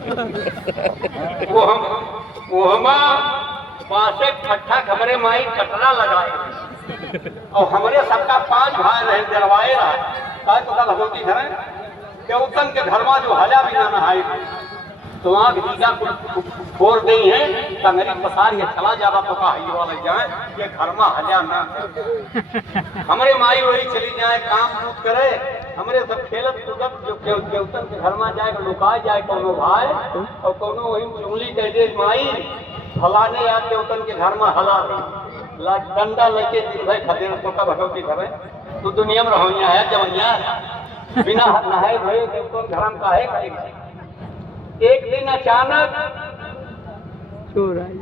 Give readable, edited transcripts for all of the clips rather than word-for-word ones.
वो हमा पांचे खट्ठा खबरे माई कटरा लगाए और हमारे सबका 5 भाई रहे दरवाए रहा काय तो कल होती है के उतन के घर में जो हला भी ना नहाए तो आँख नीचा फोड़ गई है कंगरी पसार ये चला जावा तो का ही वाला जाए ये घर में हल्या ना हमारे माई वही चली जाए काम कूद करे हमरे सब खेलत कूदत जो केवतन के घर में जाए लुका जाए कोनो भाई और कोनो वही चुंगली कह दे माई फलाने या केवतन के घर में हला डंडा लेके दिन भर खदेड़ तो का भगवती घर तो दुनिया में रहोइया है जवनिया बिना नहाए धोए केवतन घर में काहे करेगा। एक दिन अचानक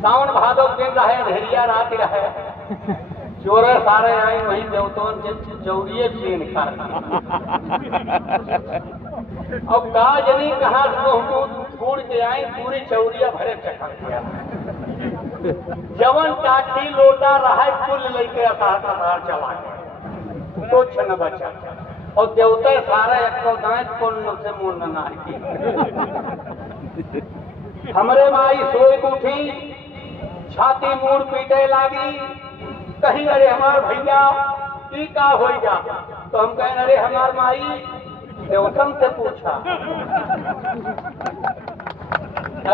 सावन भादव दिन रहे अंधेरिया रात रहे चोर सारे आए वही देवतवन के चौरिये प्लेन कर अब काज नहीं कहा छोड़ के आए पूरी चौरिया भरे चक्कर किया जवन काठी लोटा रहा कुल लेके अतार चला गया कुछ न बचा और देवता सारे एक दांत कौन से मुंड ना हमरे माई सोई उठी छाती मूड़ पीटे लागी कहीं अरे हमार भैया की का हो जा तो हम कहें अरे हमार माई देवतम से पूछा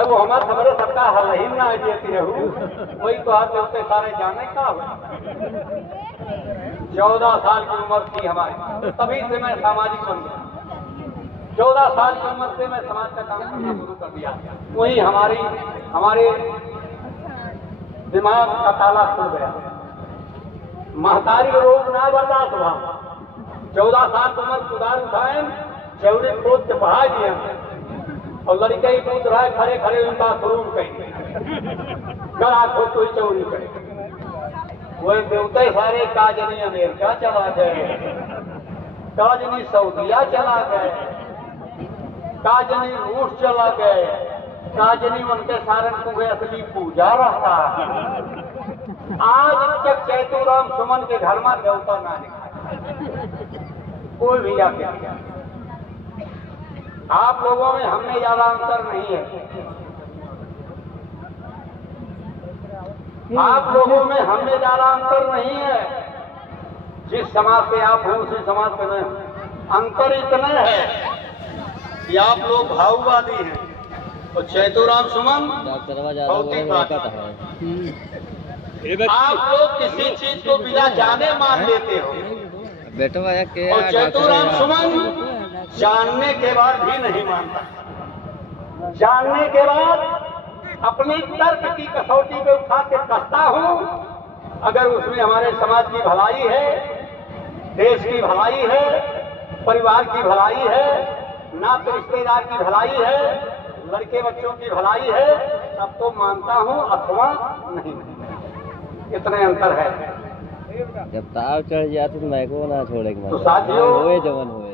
वो हमारे सबका हल ही ना देती रहू वही तो हाथ देवते सारे जाने का हो 14 साल की उम्र थी हमारी तभी से मैं सामाजिक बन गया 14 साल की उम्र से मैं समाज का काम करना शुरू कर दिया वही हमारे दिमाग का ताला खुल गया महतारी रोग ना बर्दाश्त हुआ 14 साल की उम्र कुदार उठाए चौड़ी खोद के बहा दिए और लड़के ही कूद रहा है खड़े खड़े उनका क्रूर कहीं गला खोद तो चौड़ी करे वही देवते सारे काजनी अमेरिका चला गए काजनी सऊदिया चला गए काजनी रूस चला गए काजनी उनके सारन को असली पूजा रहा आज तक चैतुराम सुमन के घर में देवता ना दिखा कोई भी जाके आप लोगों में हमने ज्यादा अंतर नहीं है आप लोगों में हमने ज्यादा अंतर नहीं है जिस समाज से आप हैं उसी समाज से नहीं अंतर इतना है कि आप लोग भाववादी हैं और चैतुराम सुमन आप लोग किसी चीज को बिना जाने मान लेते हो और चैतुराम सुमन जानने के बाद भी नहीं मानता जानने के बाद अपनी तर्क की कसौटी पे उठा के कसता हूं अगर उसमें हमारे समाज की भलाई है देश की भलाई है परिवार की भलाई है नाते रिश्तेदार की भलाई है लड़के बच्चों की भलाई है तब तो मानता हूं अथवा नहीं इतने अंतर है जब ताव चढ़ जाती तो मैं को ना छोड़ेगा तो साथियों होए जवन होए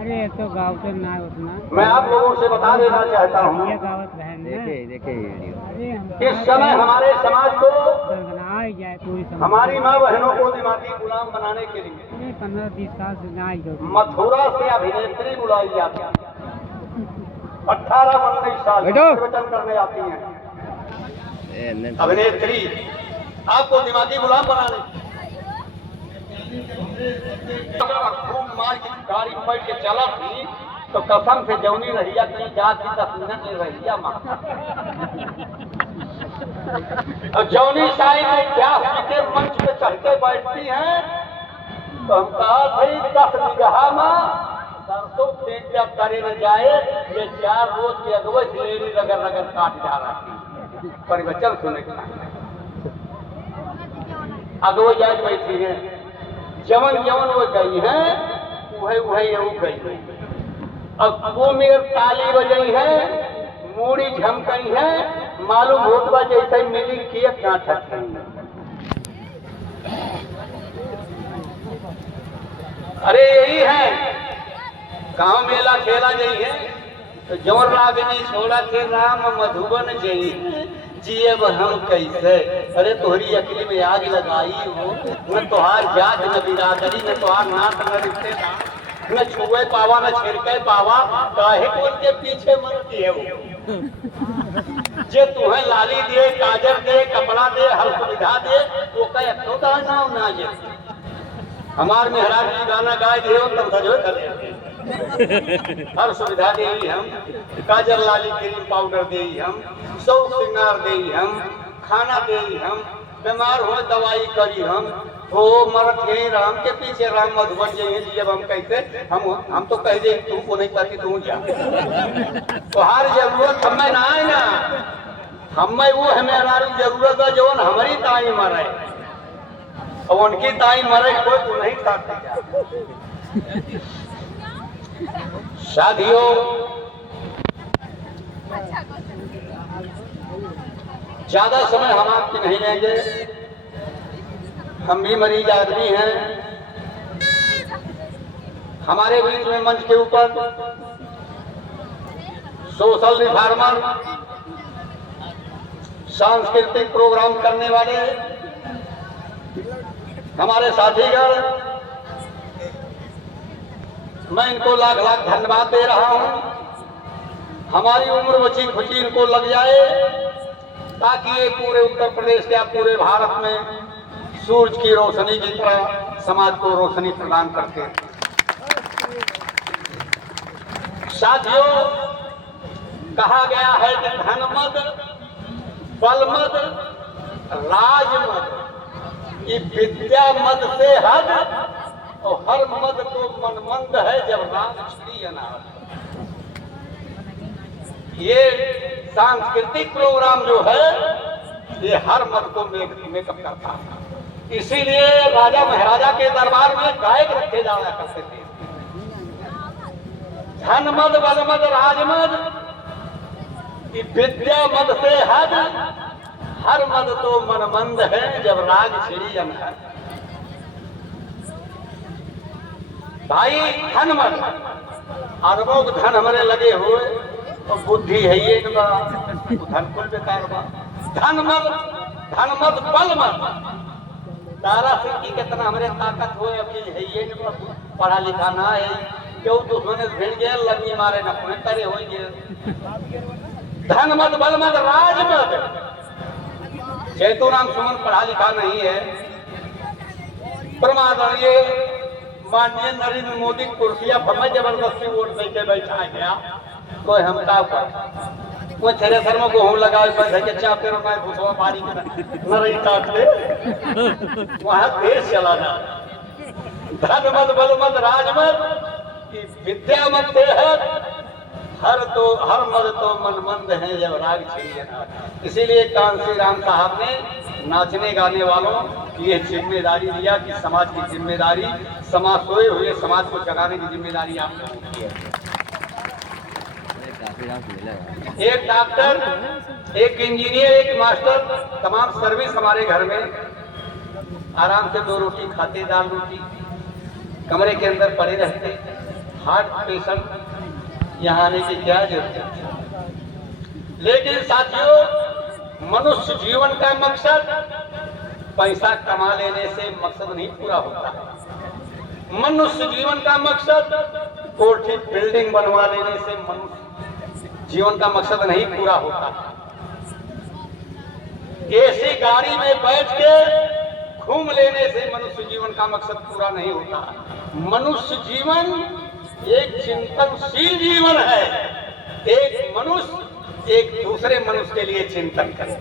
अरे तो गाँव से ना उतना मैं आप लोगों से बता देना चाहता हूँ देखे वीडियो इस समय हमारे समाज को जाए पूरी हमारी माँ बहनों को दिमागी गुलाम बनाने के लिए 15-20 साल से ना मथुरा से अभिनेत्री बुलाई जाती है 18-19 साल प्रवचन करने आती हैं अभिनेत्री आपको दिमागी गुलाम बनाने खूब मार की गाड़ी पलट के चला थी तो कसम से जौनी रहिया कहीं जाती 10 मिनट ले रहिया माँ और जौनी साई में क्या के मंच पे चढ़ के बैठती हैं तो हम कहा भाई 10 बीघा माँ सरसों फेंक जब करे न जाए ये 4 रोज की अगुवे सिलेरी रगड़ रगड़ काट जा रही परिवचन सुने अगुवे जाए बैठी है जवन जवन वो गई है वही वो गई अब वो मेरे ताली बजई है मूड़ी झमकई है मालूम होता जैसे मिली किए गांठ अरे यही है गांव मेला खेला गई है तो जौन रागिनी छोड़ा थे राम मधुबन जई जिए हम कैसे अरे तोहरी अकली में आग लगाई हो न तोहार जात न बिरादरी न तोहार नात न रिश्तेदार न छुए पावा न छिड़के पावा, काहे को उनके पीछे मरती है वो। जे तुम्हें लाली दे, काजर दे, कपड़ा दे, हर सुविधा दे, वो कहे तो नाम ना जे हमार मेहराज जी गाना गाए दे तब सजो करे। हर सुविधा दे हम, काजर लाली क्रीम पाउडर दे हम, सौ श्रृंगार दे हम, खाना दे हम, बीमार हो दवाई करी हम, तो मरत है राम के पीछे राम मधुबन जाइए। जब हम कहते हम तो कह दे तुमको नहीं करती तू जा, तो हर जरूरत हमें ना आए ना, हमें वो हमें हमारी जरूरत है जो हमारी ताई मरे और उनकी ताई मरे कोई तो नहीं करती। शादियों ज्यादा समय हम आपकी नहीं लेंगे, हम भी मरीज आदमी हैं। हमारे बीच में मंच के ऊपर सोशल रिफॉर्मर, सांस्कृतिक प्रोग्राम करने वाले हमारे साथीगण, मैं इनको लाख लाख धन्यवाद दे रहा हूं। हमारी उम्र बची खुशी इनको लग जाए ताकि ये पूरे उत्तर प्रदेश या पूरे भारत में सूरज की रोशनी की तरह समाज को रोशनी प्रदान करते हैं। साथियों, कहा गया है कि धन मद, बल मद, राज मद, ये विद्या मद से हद और हर मद को मनमंद है जब राम श्री अनाथ। ये सांस्कृतिक प्रोग्राम जो है ये हर मद को मेकअप करता है। इसीलिए राजा महाराजा के दरबार में गायक रखे जाया करते थे। धन मद, बल मद, राज मद, विद्या मद से हद, हर मद तो मनमंद है जब राज श्री अनाथ। भाई धन मद, अरबों धन हमारे लगे हुए और बुद्धि है ये धन कुल बेकार बा। धन मद बल मद, तारा सिंह की कितना हमारे ताकत हो अभी है ये पढ़ा लिखा ना है, क्यों दुश्मन भिड़ गए लगी मारे न पुणे करे हो गए। धन मद, बल मद, राज मद, जैतू राम सुमन पढ़ा लिखा नहीं है। परमादरणीय माननीय नरेंद्र मोदी कुर्सियां पर मैं जबरदस्ती वोट देके बैठा गया, कोई हम का कर वो छरे सर में गेहूं लगाए पैसे के चाप करो मैं भूसवा पानी के नरई काट ले वहां देश चला जा। धन मद, बल मद, राज मद, विद्या मद से है हर मद तो मनमंद है जब राग छिड़िए ना। इसीलिए कांसी राम साहब ने नाचने गाने वालों की ये जिम्मेदारी दिया कि समाज की जिम्मेदारी, समाज सोए हुए समाज को जगाने की जिम्मेदारी आप लोगों की है। एक डॉक्टर, एक इंजीनियर, एक मास्टर, तमाम सर्विस हमारे घर में आराम से 2 रोटी खाते, दाल रोटी कमरे के अंदर पड़े रहते। हार्ट पेशेंट यहाँ आने की क्या जरूरत है। लेकिन साथियों, मनुष्य जीवन का मकसद पैसा कमा लेने से मकसद नहीं पूरा होता है। मनुष्य जीवन का मकसद कोठी बिल्डिंग बनवा लेने से मनुष्य जीवन का मकसद नहीं पूरा होता। ऐसी गाड़ी में बैठ के घूम लेने से मनुष्य जीवन का मकसद पूरा नहीं होता। मनुष्य जीवन एक चिंतनशील जीवन है। एक मनुष्य एक दूसरे मनुष्य के लिए चिंतन करे,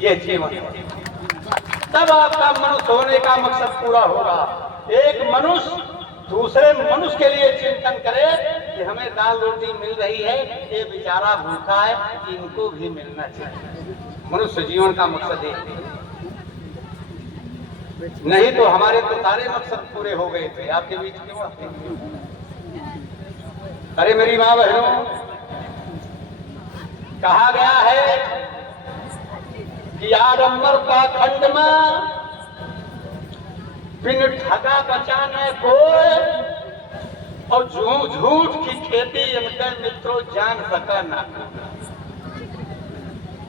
ये जीवन है। तब आपका मनुष्य होने का मकसद पूरा होगा। एक मनुष्य दूसरे मनुष्य के लिए चिंतन करे कि हमें दाल रोटी मिल रही है, ये बेचारा भूखा है, इनको भी मिलना चाहिए। मनुष्य जीवन का मकसद है, नहीं तो हमारे तो सारे मकसद पूरे हो गए थे। आपके बीच क्यों आते? अरे मेरी माँ बहनों, कहा गया है कि आडंबर पाखंड में बिन ठगा बचाने को और झूठ की खेती इनके मित्रों जान सका ना।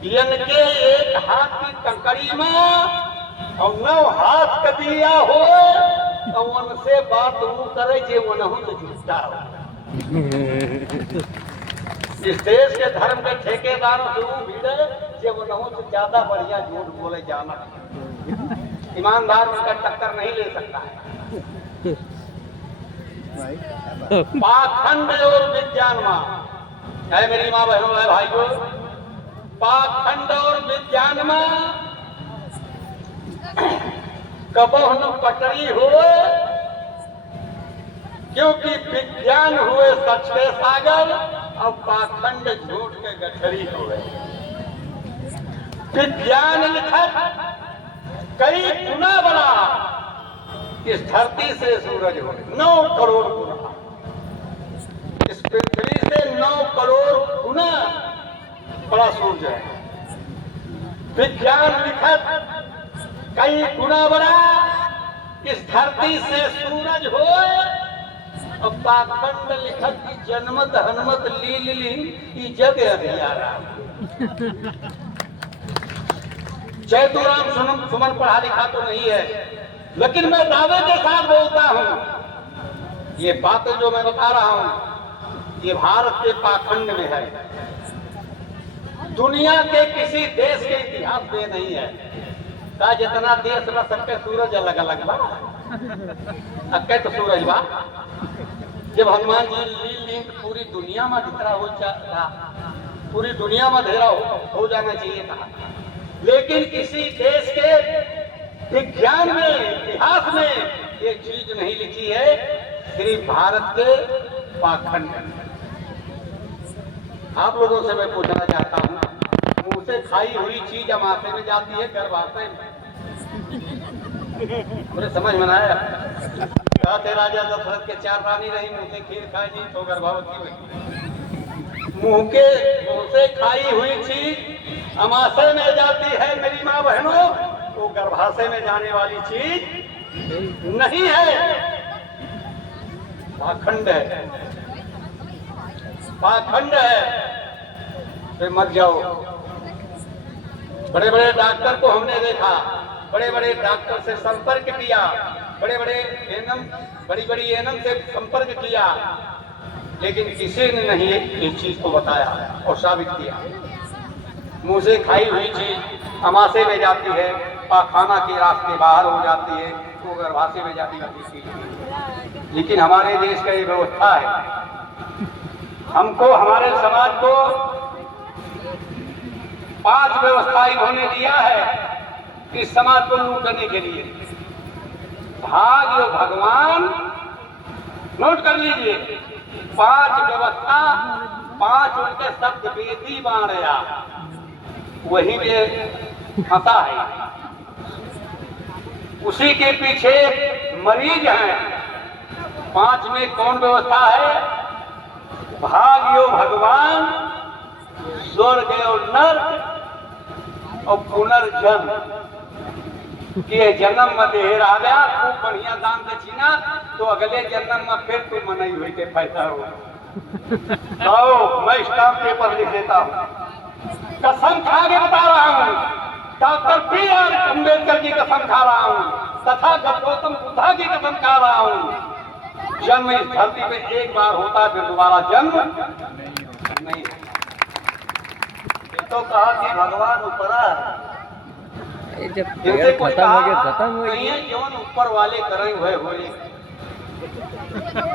इनके एक हाथ की कंकड़ी में और 9 हाथ का दिया हो तो उनसे बात वो करे जे उनहु से झूठा हो। इस देश के धर्म के ठेकेदारों से वो भिड़े जे उनहु से ज्यादा बढ़िया झूठ बोले जाना। ईमानदार उनका टक्कर नहीं ले सकता है। पाखंड और विज्ञानवान है मेरी माँ बहनों है भाइयों, पाखंड और विज्ञानवान कबह न पटरी हुए, क्योंकि विज्ञान हुए सच के सागर और पाखंड झूठ के गठरी हुए। विज्ञान लिखत कई गुना बड़ा इस धरती से सूरज हो, 9 करोड़ गुना, इस पृथ्वी से 9 करोड़ गुना बड़ा सूरज है। विज्ञान लिखत कई गुना बड़ा इस धरती से सूरज हो, और पाखंड लिखत की जन्मत हनुमत ली ई जग अधियारा। जयतुराम सुमन पढ़ा लिखा तो नहीं है, लेकिन मैं दावे के साथ बोलता हूं, ये बातें जो मैं बता रहा हूं ये भारत के पाखंड में है, दुनिया के किसी देश के इतिहास में नहीं है। का जितना देश में सबके सूरज अलग अलग बा, अक्के तो सूरज बा। जब हनुमान जी लीन पूरी दुनिया में जितना हो रहा, पूरी दुनिया में धेरा हो जाना चाहिए था, लेकिन किसी देश के विज्ञान में इतिहास में ये चीज नहीं लिखी है, सिर्फ भारत के पाखंड। आप लोगों से मैं पूछना चाहता हूँ, मुंह से खाई हुई चीज अमाशे में जाती है गर्भाशय में? मुझे समझ में आया? कहते राजा दशरथ के 4 रानी रही, मुंह से खीर खाई जी तो गर्भवती हुई। मुंह से खाई हुई चीज अमाशय में जाती है मेरी माँ बहनों, तो गर्भाशय में जाने वाली चीज नहीं है, पाखंड है, पाखंड है। फिर मत जाओ। बड़े बड़े डॉक्टर को हमने देखा, बड़े बड़े डॉक्टर से संपर्क किया, बड़े बड़े एनएम, बड़ी बड़ी एनएम से संपर्क किया, लेकिन किसी ने नहीं इस चीज को बताया और साबित किया। मुंह से खाई हुई चीज अमाशय में जाती है, पाखाना के रास्ते बाहर हो जाती है, तो गर्भाशय में जाती है। लेकिन हमारे देश का ये व्यवस्था है, हमको हमारे समाज को 5 व्यवस्था इन्होंने दिया है इस समाज को लूट करने के लिए। भाग्य भगवान, नोट कर लीजिए, 5 व्यवस्था, 5 उनके शब्द वेदी बाणया, वही में फंसा है, उसी के पीछे मरीज हैं। 5 में कौन व्यवस्था है? भाग्यो भगवान, स्वर्ग और नर्क और पुनर्जन्म। के जन्म में देर आ गया, खूब बढ़िया दान दक्षिणा, तो अगले जन्म में फिर तू मनई हुई के पैसा हो। तो मैं स्टाम्प पेपर लिख देता हूँ, कसम खा के बता रहा हूँ, डॉक्टर B.R. अम्बेडकर की कसम खा रहा हूँ, तथा गौतम बुद्धा की कसम खा रहा हूँ, जन्म इस धरती पे एक बार होता है, फिर दोबारा जन्म नहीं। तो कहा कि भगवान ऊपर जब खत्म हो गया, खत्म हो गया। जीवन ऊपर वाले करे हुए होली,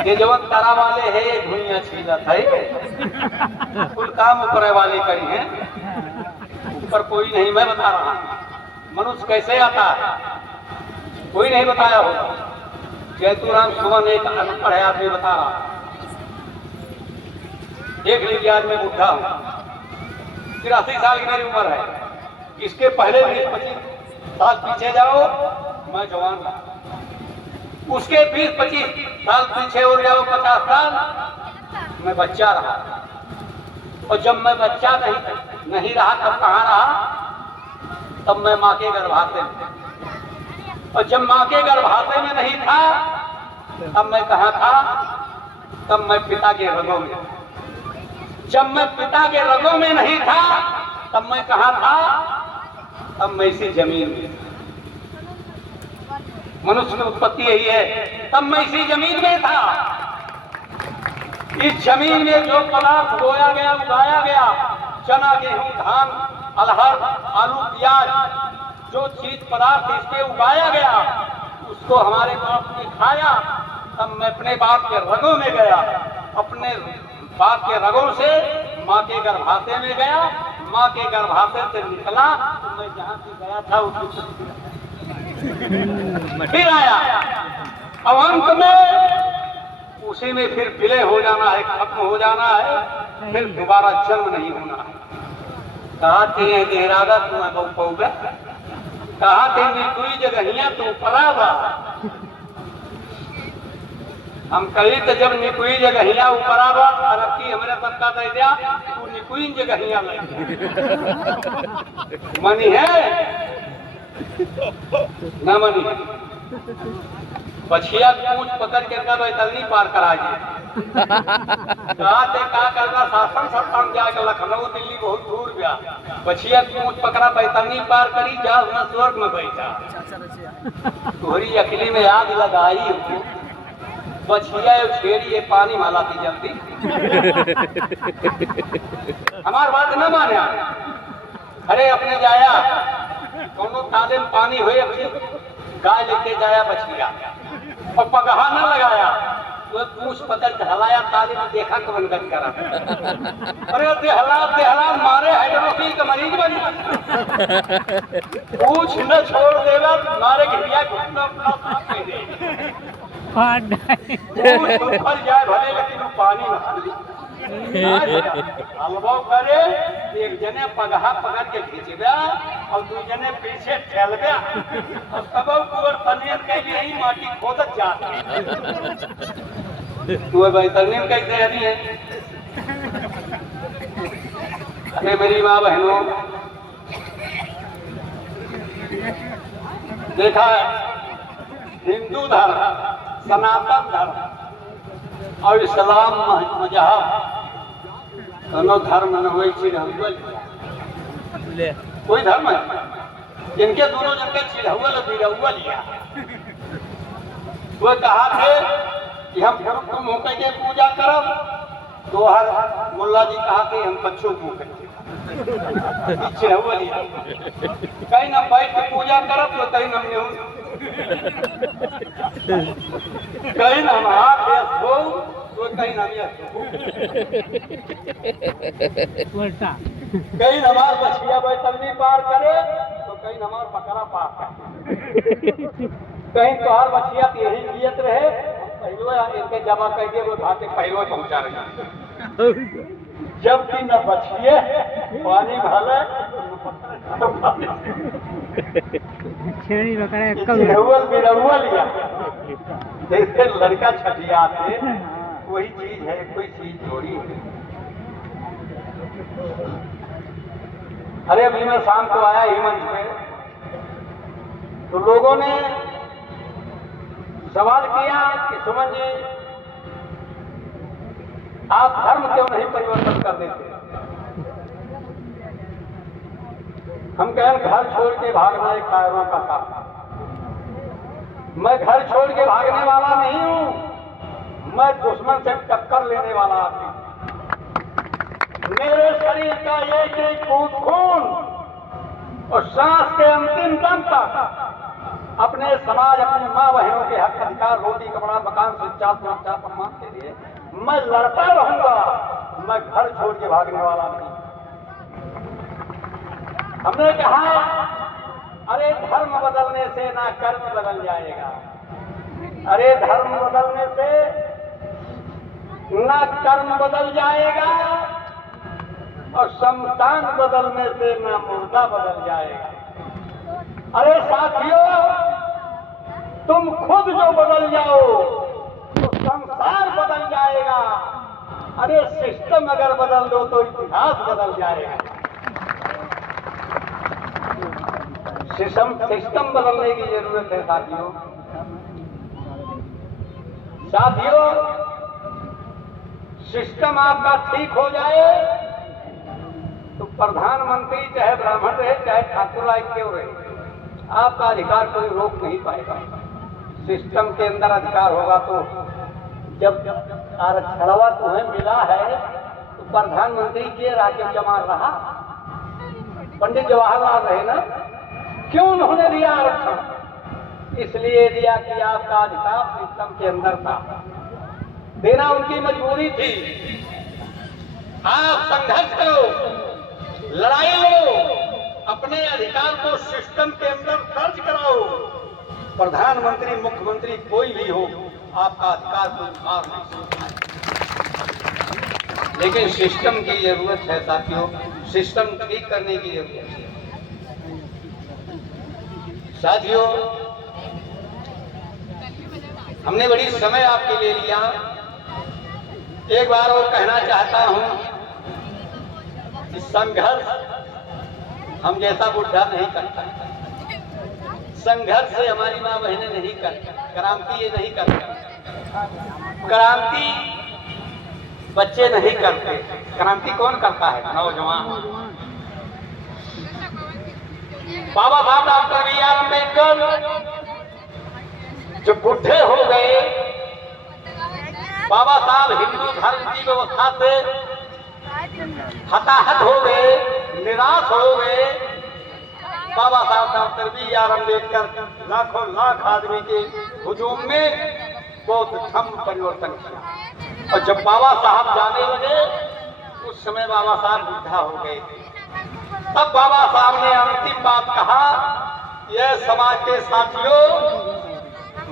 ये जवन तारा वाले है ये भूइया छीलत है, कुल काम ऊपर वाले करी है, ऊपर कोई नहीं। मैं बता रहा हूँ मनुष्य कैसे आता है, कोई नहीं बताया होगा। जयतुराम सुमन एक अनपढ़ है आदमी बता रहा, देख लीजिए आज मैं बुढ़ा हूँ, 83 साल की मेरी उम्र है, इसके पहले 20-25 साल पीछे जाओ मैं जवान था, उसके 20-25 साल पीछे हो जाओ 50 साल मैं बच्चा रहा, और जब मैं बच्चा नहीं रहा तब कहाँ रहा? तब मैं माँ के गर्भाशय में, और जब माँ के गर्भाशय में नहीं था तब मैं कहाँ था? तब मैं पिता के रगों में। जब मैं पिता के रगों में नहीं था तब मैं कहाँ था? तब मैं इसी जमीन में। मनुष्य की उत्पत्ति यही है। तब मैं इसी जमीन में था। इस जमीन में जो पदार्थ बोया गया, उगाया गया, चना, गेहूं, धान, अरहर, आलू, प्याज, जो चीज पदार्थ इसमें उगाया गया, उसको हमारे बाप ने खाया। तब मैं अपने बाप के रगों में गया, अपने बाप के रगों से माँ के गर्भाशय में गया, माँ के गर्भाशय से निकला तो मैं जहाँ से गया था उसी फिर आया। अब अंत में उसी में फिर विलय हो जाना है, खत्म हो जाना है, फिर दोबारा जन्म नहीं होना है। कहा थे देहरादा तू बहु पौगा, कहा थे निकुई जगहिया तू परावा। हम कही तो जब निकुई जगहिया ऊपरावा तरक्की हमारे सबका दे दिया, तू निकुई जगहिया ले मनी है ना मनी। बछिया पूछ पकड़ के बैतलनी पार करा कहा थे का करना शासन सत्ताम जाके लखनऊ दिल्ली बहुत दूर गया। बछिया पूछ पकड़ा बैतलनी पार करी, जा न स्वर्ग में बैठा। तोहरी अकली में आग लगाई हो। बछिया छेड़ी ये पानी माला थी जल्दी। हमार बात न माने। अरे अपने जाया दोनों ताले में पानी हुए, गाय लेके जाया बछिया और पगहा न लगाया, तो पूछ पकड़ के हलाया, ताले में देखा तो मनगत करा। अरे देहला मारे हाइड्रोपी का मरीज बनी। पूछ न छोड़ देगा मारे घिरिया घुटना ऊपर जाए भले, लेकिन वो पानी अनुभव करे। एक जने पगहा पकड़ के खींच गया और दू जने पीछे ठेल गया और कब कुबर पनीर के लिए ही माटी खोदत जाती। तू बैतलनी में कैसे रही है? अरे मेरी माँ बहनों, देखा हिंदू धर्म, सनातन धर्म और इस्लाम मजहब दोनों धर्म न हुए कोई धर्म है जिनके दोनों जन के चिढ़ौल बिरौल लिया। वो कहा थे कि हम तुम होकर के पूजा करब, तो हर मुल्ला जी कहा कि हम बच्चों को चिढ़ौल लिया। कहीं न बैठ के पूजा करब तो कहीं न कहीं न हम हाथ हो तो कहीं न उल्टा, कहीं हमार बछिया बैतलनी पार करे तो कहीं हमार बकरा पार करे। कहीं तोहार बछिया यही जियत रहे, पहलो इनके जमा करके वो घाटे पहलो पहुंचा रहे। जबकि न बछिए पानी भले छेड़ी बकरा लिया। जैसे लड़का छठिया थे वही चीज है, कोई चीज थोड़ी है। अरे अभी मैं शाम को आया ही मंच पे, तो लोगों ने सवाल किया कि सुमन जी आप धर्म क्यों नहीं परिवर्तन कर देते? हम कहें घर छोड़ के भागना एक कायरों का काम। मैं घर छोड़ के भागने वाला नहीं हूं, मैं दुश्मन से टक्कर लेने वाला आदमी। मेरे शरीर का एक एक बूंद खून और सांस के अंतिम दम तक अपने समाज, अपने माँ बहनों के हक अधिकार, रोटी कपड़ा मकान शिक्षा सुरक्षा सम्मान के लिए मैं लड़ता रहूंगा। मैं घर छोड़ के भागने वाला नहीं। हमने कहा अरे धर्म बदलने से ना कर्म बदल जाएगा, अरे धर्म बदलने से ना कर्म बदल जाएगा और संतान बदलने से ना मुर्दा बदल जाएगा। अरे साथियों, तुम खुद जो बदल जाओ तो संसार बदल जाएगा। अरे सिस्टम अगर बदल दो तो इतिहास बदल जाएगा। सिस्टम बदलने की जरूरत है साथियों। साथियों, सिस्टम आपका ठीक हो जाए तो प्रधानमंत्री चाहे ब्राह्मण रहे चाहे ठाकुर लायक क्यों रहे, आपका अधिकार कोई रोक नहीं पाएगा। सिस्टम के अंदर अधिकार होगा तो जब आरक्षणवा तुम्हें मिला है तो प्रधानमंत्री के राकेश जमाल रहा, पंडित जवाहरलाल रहे ना, क्यों उन्होंने दिया आरक्षण? इसलिए दिया कि आपका अधिकार सिस्टम के अंदर था, देना उनकी मजबूरी थी। आप संघर्ष करो, लड़ाई लड़ो, अपने अधिकार को सिस्टम के अंदर दर्ज कराओ। प्रधानमंत्री मुख्यमंत्री कोई भी हो, आपका अधिकार कोई मार नहीं सकता है। लेकिन सिस्टम की जरूरत है साथियों, सिस्टम ठीक करने की जरूरत है साथियों। हमने बड़ी समय आपके लिए लिया। एक बार और कहना चाहता हूं कि संघर्ष हम जैसा बुढ़ा नहीं करता, संघर्ष से हमारी माँ बहनें नहीं करती, क्रांति ये नहीं करती, क्रांति बच्चे नहीं करते, क्रांति कौन करता है? नौजवान। बाबा साहब डॉक्टर B.R. अम्बेडकर जो बुढ़े हो गए, बाबा साहब हिंदू धर्म की व्यवस्था से हताहत हो गए, निराश हो गए। बाबा साहब डॉक्टर B.R. अम्बेडकर लाखों लाख आदमी के हुजूम में बहुत धम परिवर्तन किया। और जब बाबा साहब जाने लगे उस समय बाबा साहब बुढ़ा हो गए। तब बाबा साहब ने अंतिम बात कहा, यह समाज के साथियों,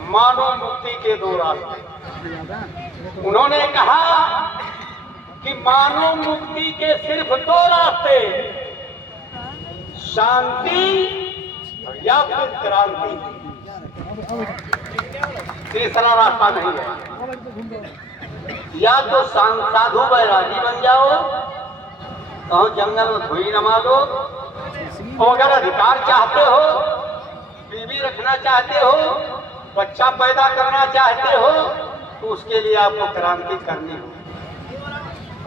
मानव मुक्ति के दो रास्ते। उन्होंने कहा कि मानव मुक्ति के सिर्फ दो रास्ते, शांति या फिर क्रांति, तीसरा रास्ता नहीं है। या तो साधु बैरागी बन जाओ, कहो जंगल में धुई रमा दो, और अगर अधिकार चाहते हो, बीवी रखना चाहते हो, बच्चा पैदा करना चाहते हो, तो उसके लिए आपको क्रांति करनी हो।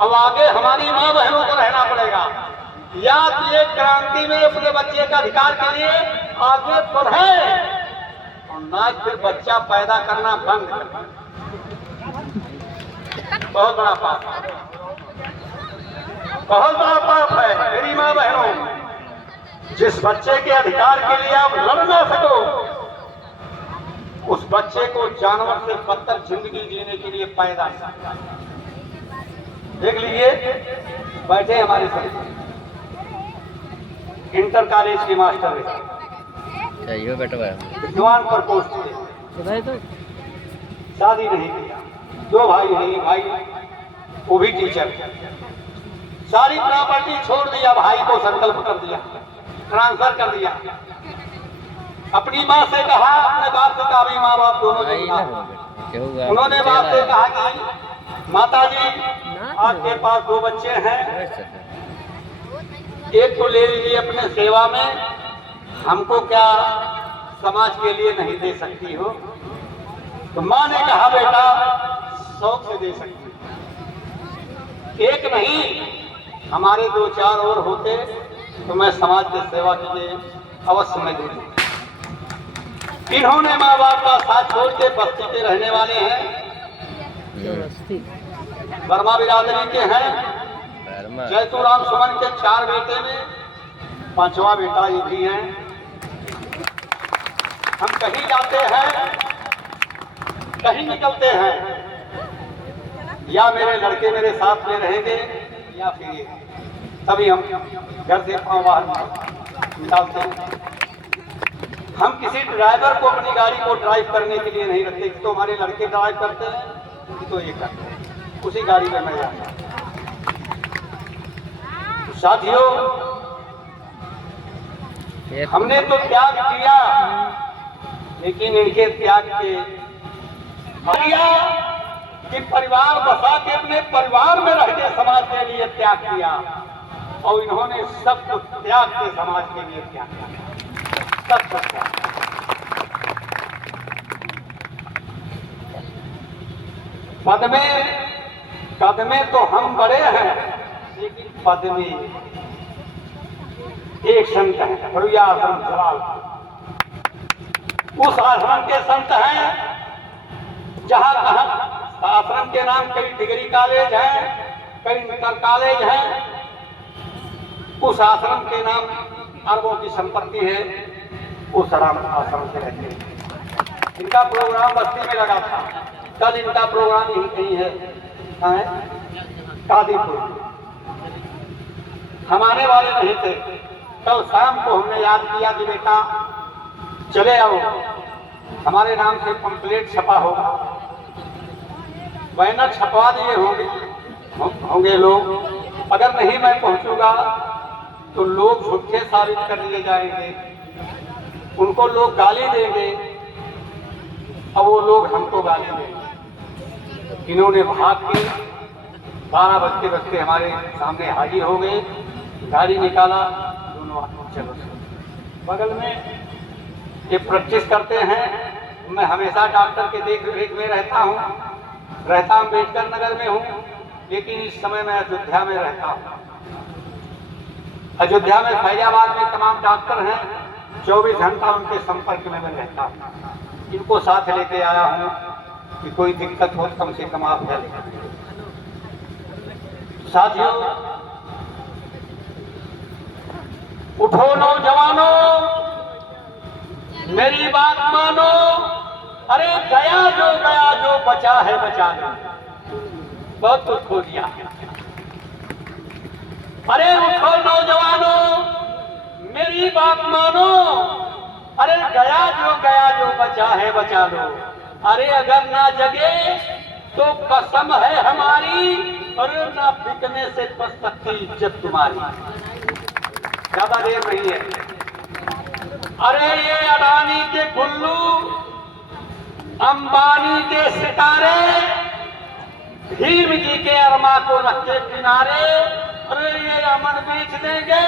अब आगे हमारी माँ बहनों को रहना पड़ेगा, या तो ये क्रांति में अपने बच्चे का अधिकार के लिए आगे बढ़े, और ना फिर बच्चा पैदा करना बंद कर। बहुत बड़ा पाप, बहुत बड़ा पाप है मेरी माँ बहनों। जिस बच्चे के अधिकार के लिए आप लड़ ना सको, उस बच्चे को जानवर से बदतर जिंदगी जीने के लिए पैदा किया। देख लीजिए, बैठे हमारे साथ इंटर कॉलेज के मास्टर चाहिए बेटा, जवान पर पोस्ट थे, शादी नहीं किया, दो भाई नहीं, भाई वो भी टीचर, सारी प्रॉपर्टी छोड़ दिया, भाई को संकल्प कर दिया, ट्रांसफर कर दिया। अपनी माँ से कहा, अपने बाप से कहा, भी माँ बाप दोनों से कहा। उन्होंने बाप से कहा कि माता जी आपके पास दो बच्चे हैं, एक को ले लीजिए अपने सेवा में, हमको क्या समाज के लिए नहीं दे सकती हो? तो माँ ने कहा बेटा शौक से दे सकती, एक नहीं हमारे दो चार और होते तो मैं समाज की सेवा के लिए अवश्य में दूंगी। इन्होंने माँ बाप का साथ छोड़ के बस्ती के रहने वाले हैं, वर्मा बिरादरी के हैं। जयतुराम सुमन के 4 बेटे में 5वां बेटा ये भी हैं। हम कहीं जाते हैं, कहीं निकलते हैं, या मेरे लड़के मेरे साथ में रहेंगे या फिर ये, तभी हम घर से पाँव बाहर निकालते हैं। हम किसी ड्राइवर को अपनी गाड़ी को ड्राइव करने के लिए नहीं रखते कि तो हमारे लड़के ड्राइव करते हैं कि तो ये करते हैं, उसी गाड़ी में मैं जाता हूं। साथियों, हमने तो त्याग किया, लेकिन इनके त्याग के किया कि परिवार बसा के अपने परिवार में रह के समाज के लिए त्याग किया, और इन्होंने सब कुछ त्याग के समाज के लिए त्याग किया, सब कुछ त्याग। पद में तो हम बड़े हैं, लेकिन पद में एक संत है, उस आश्रम के संत हैं जहाँ कहाँ आश्रम के नाम कई डिग्री कॉलेज हैं, कई इंटर कॉलेज हैं। उस आश्रम के नाम अरबों की संपत्ति है, उस आश्रम से रहते हैं। इनका प्रोग्राम बस्ती में लगा था, कल इनका प्रोग्राम यही कहीं है, कहाँ है? कादीपुर। हम आने वाले नहीं थे, कल शाम को हमने याद किया कि बेटा चले आओ, हमारे नाम से पंपलेट छपा होगा, बैनर छपवा दिए होंगे लोग। अगर नहीं मैं पहुंचूंगा तो लोग झूठे साबित कर लिए जाएंगे, उनको लोग गाली देंगे और वो लोग हमको गाली देंगे। इन्होंने भाग के 12 बजते हमारे सामने हाजिर हो गए, गाड़ी निकाला, दोनों चलो बगल में ये प्रैक्टिस करते हैं। मैं हमेशा डॉक्टर के देख रेख में रहता हूँ अम्बेडकर नगर में हूँ, लेकिन इस समय मैं अयोध्या में रहता हूँ। अयोध्या में फैजाबाद में तमाम डॉक्टर हैं, 24 घंटा उनके संपर्क में मैं रहता हूँ। इनको साथ लेके आया हूँ कि कोई दिक्कत हो कम से कम आप हेल्प करें। साथियों, उठो नौजवानों, मेरी बात मानो। अरे गया जो बचा है बचा लो, बहुत कुछ खो दिया। अरे उठो नौजवानों, मेरी बात मानो। अरे गया जो बचा है बचा लो। अरे अगर ना जगे तो कसम है हमारी, अरे ना बिकने से बच सकती इज्जत तुम्हारी। ज्यादा देर नहीं है। अरे ये अडानी के गुल्लू, अंबानी के सितारे, भीम जी के अरमा को रखे किनारे। अरे ये अमन बेच देंगे,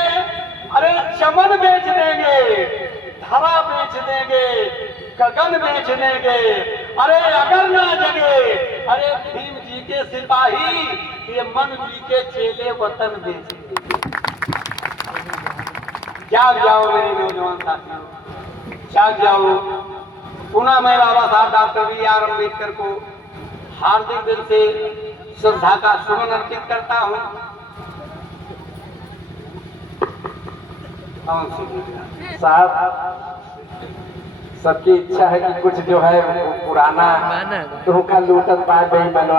अरे चमन बेच देंगे, धरा बेच देंगे, गगन बेच देंगे। अरे अगर ना जगे, अरे भीम जी के सिपाही, ये मन जी के चेले वतन बेच देंगे। जाग जाओ मेरे नौजवान साथियों, जाग जाओ। पुनः मैं बाबा साहब डॉक्टर B.R. अम्बेडकर को हार्दिक दिल से श्रद्धा का सुमन अर्पित करता हूँ। साहब, सबकी इच्छा है कि कुछ जो है पुराना धोखा लूटन पाए बनो